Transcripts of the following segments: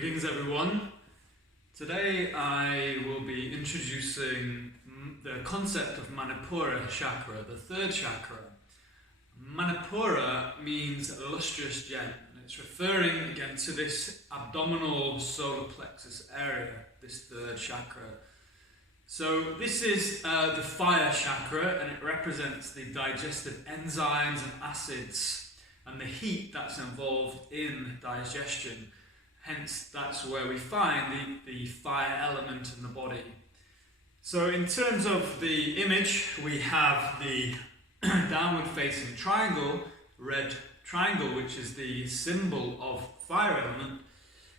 Greetings everyone. Today I will be introducing the concept of Manipur Chakra, the third chakra. Manipura means lustrous gem, and it's referring again to this abdominal solar plexus area, this third chakra. So this is the fire chakra, and it represents the digestive enzymes and acids and the heat that's involved in digestion. Hence, that's where we find the fire element in the body. So in terms of the image, we have the downward facing triangle, red triangle, which is the symbol of fire element.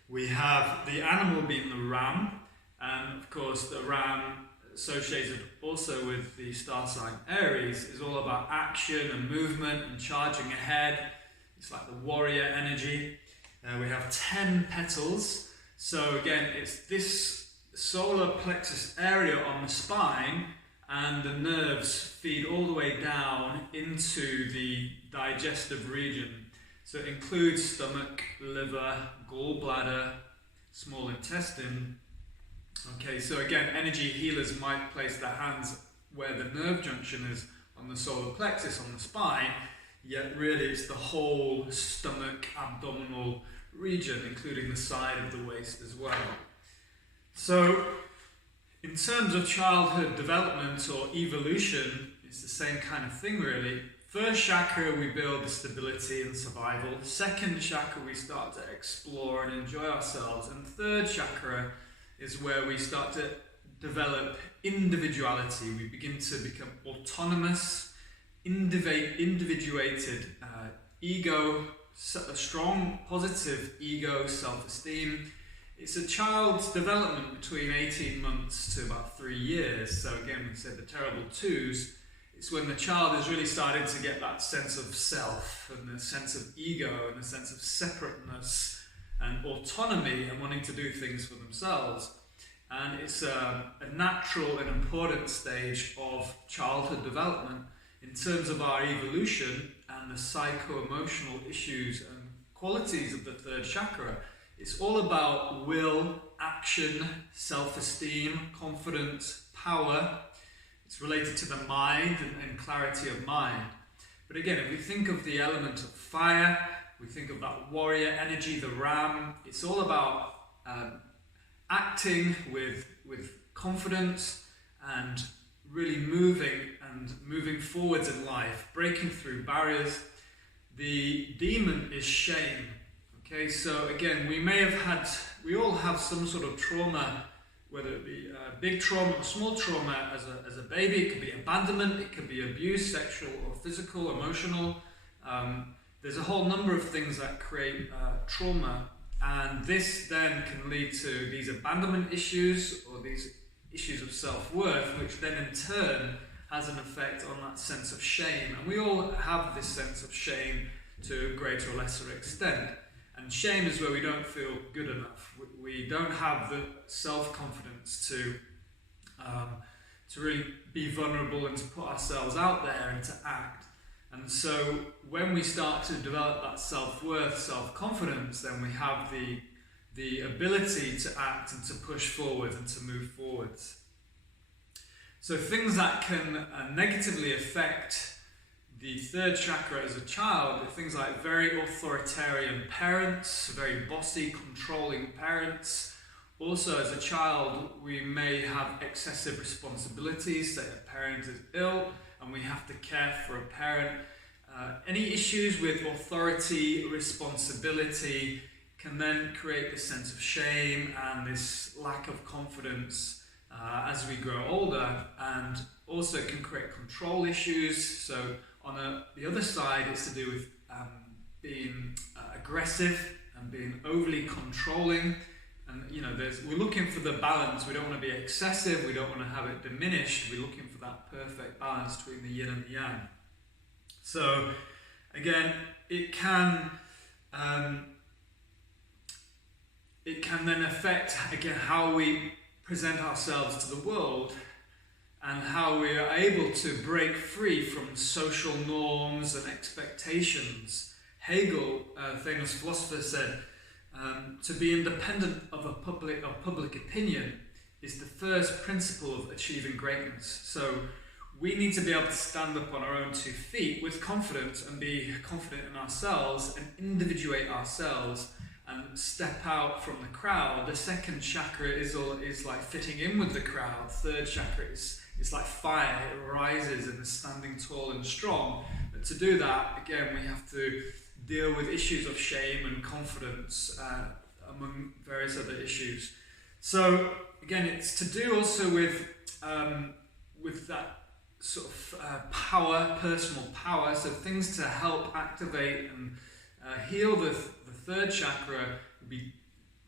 We have the animal being the ram, and of course the ram, associated also with the star sign Aries, is all about action and movement and charging ahead. It's like the warrior energy. We have 10 petals, so again it's this solar plexus area on the spine, and the nerves feed all the way down into the digestive region. So it includes stomach, liver, gallbladder, small intestine. Okay, so again, energy healers might place their hands where the nerve junction is on the solar plexus on the spine, yet really it's the whole stomach, abdominal region, including the side of the waist as well. So in terms of childhood development or evolution, it's the same kind of thing really. First chakra, we build the stability and survival. Second chakra, we start to explore and enjoy ourselves. And third chakra is where we start to develop individuality. We begin to become autonomous, individuated ego, a strong positive ego, self-esteem. It's a child's development between 18 months to about 3 years. So again, we said the terrible twos. It's when the child is really starting to get that sense of self and the sense of ego and the sense of separateness and autonomy and wanting to do things for themselves. And it's a natural and important stage of childhood development in terms of our evolution and the psycho-emotional issues and qualities of the third chakra. It's all about will, action, self-esteem, confidence, power. It's related to the mind and clarity of mind. But again, if we think of the element of fire, we think of that warrior energy, the ram. It's all about acting with confidence and really moving forwards in life, breaking through barriers. The demon is shame. Okay, so again, we all have some sort of trauma, whether it be big trauma or small trauma as a baby. It could be abandonment, it could be abuse, sexual or physical, emotional. There's a whole number of things that create trauma, and this then can lead to these abandonment issues or these issues of self-worth, which then in turn has an effect on that sense of shame. And we all have this sense of shame to a greater or lesser extent. And shame is where we don't feel good enough. We don't have the self-confidence to really be vulnerable and to put ourselves out there and to act. And so when we start to develop that self-worth, self-confidence, then we have the ability to act and to push forward and to move forwards. So things that can negatively affect the third chakra as a child are things like very authoritarian parents, very bossy, controlling parents. Also, as a child, we may have excessive responsibilities. Say a parent is ill and we have to care for a parent. Any issues with authority, responsibility can then create this sense of shame and this lack of confidence as we grow older, and also can create control issues. So on the other side, it's to do with being aggressive and being overly controlling. And we're looking for the balance. We don't want to be excessive, we don't want to have it diminished. We're looking for that perfect balance between the yin and the yang. So again, it can then affect again how we present ourselves to the world and how we are able to break free from social norms and expectations. Hegel, a famous philosopher, said To be independent of public opinion is the first principle of achieving greatness. So we need to be able to stand up on our own 2 feet with confidence and be confident in ourselves and individuate ourselves and step out from the crowd. The second chakra is like fitting in with the crowd. Third chakra is like fire. It rises and is standing tall and strong. But to do that, again, we have to deal with issues of shame and confidence, among various other issues. So again, it's to do also with that sort of power, personal power. So things to help activate and heal the third chakra would be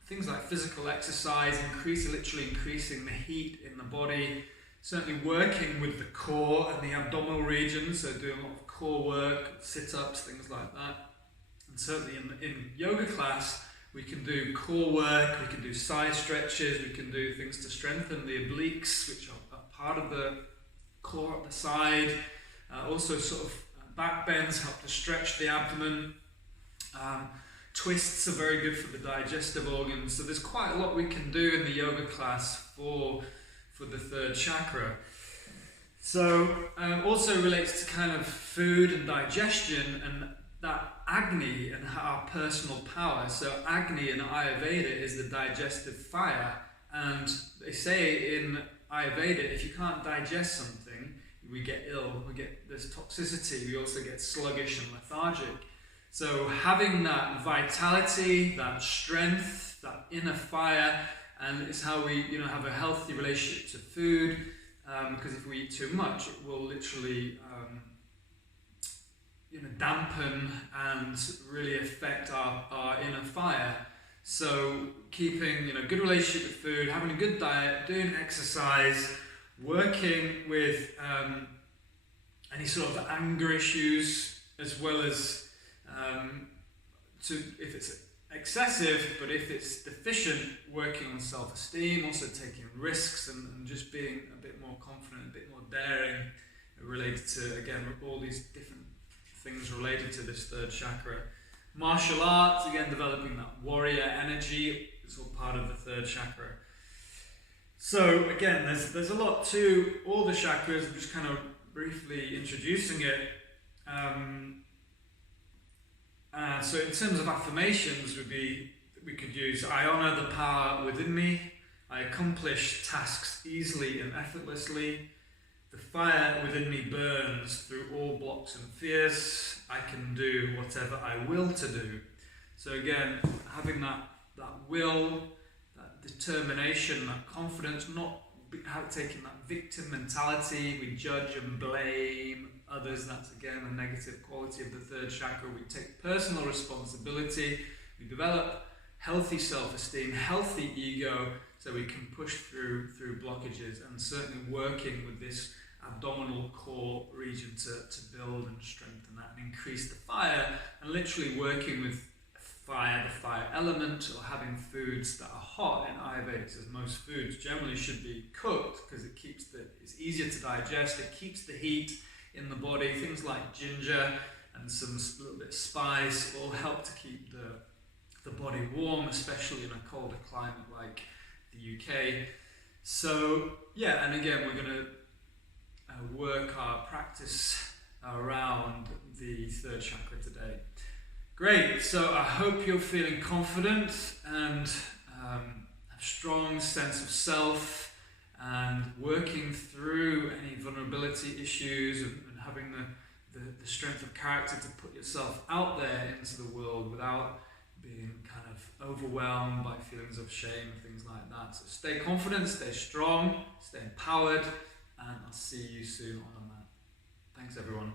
things like physical exercise, literally increasing the heat in the body. Certainly working with the core and the abdominal region, so doing a lot of core work, sit-ups, things like that. And certainly in yoga class, we can do core work, we can do side stretches, we can do things to strengthen the obliques, which are part of the core at the side. Also sort of back bends help to stretch the abdomen. Twists are very good for the digestive organs. So there's quite a lot we can do in the yoga class for the third chakra. So also relates to kind of food and digestion and that Agni and our personal power. So Agni in Ayurveda is the digestive fire, and they say in Ayurveda, if you can't digest something, we get ill, there's toxicity, we also get sluggish and lethargic. So having that vitality, that strength, that inner fire, and it's how we have a healthy relationship to food, because if we eat too much, it will literally dampen and really affect our inner fire. So keeping good relationship with food, having a good diet, doing exercise, working with any sort of anger issues, as well as if it's excessive, but if it's deficient, working on self-esteem, also taking risks and just being a bit more confident, a bit more daring, related to, again, all these different things related to this third chakra. Martial arts, again, developing that warrior energy, is all part of the third chakra. So again, there's a lot to all the chakras. I'm just kind of briefly introducing it. So in terms of affirmations, we could use: I honor the power within me. I accomplish tasks easily and effortlessly. The fire within me burns through all blocks and fears. I can do whatever I will to do. So again, having that will, that determination, that confidence, not taking that victim mentality. We judge and blame others. That's again a negative quality of the third chakra. We take personal responsibility. We develop healthy self-esteem, healthy ego, so we can push through blockages, and certainly working with this abdominal core region to build and strengthen that and increase the fire, and literally working with fire, the fire element, or having foods that are hot in Ayurveda, as most foods generally should be cooked because it's easier to digest, it keeps the heat in the body. Things like ginger and some little bit of spice all help to keep the body warm, especially in a colder climate like the UK. So yeah, and again, we're going to work our practice around the third chakra today. Great, so I hope you're feeling confident and a strong sense of self, and working through any vulnerability issues, and having the strength of character to put yourself out there into the world without being kind of overwhelmed by feelings of shame and things like that. So stay confident, stay strong, stay empowered, and I'll see you soon on that. Thanks everyone.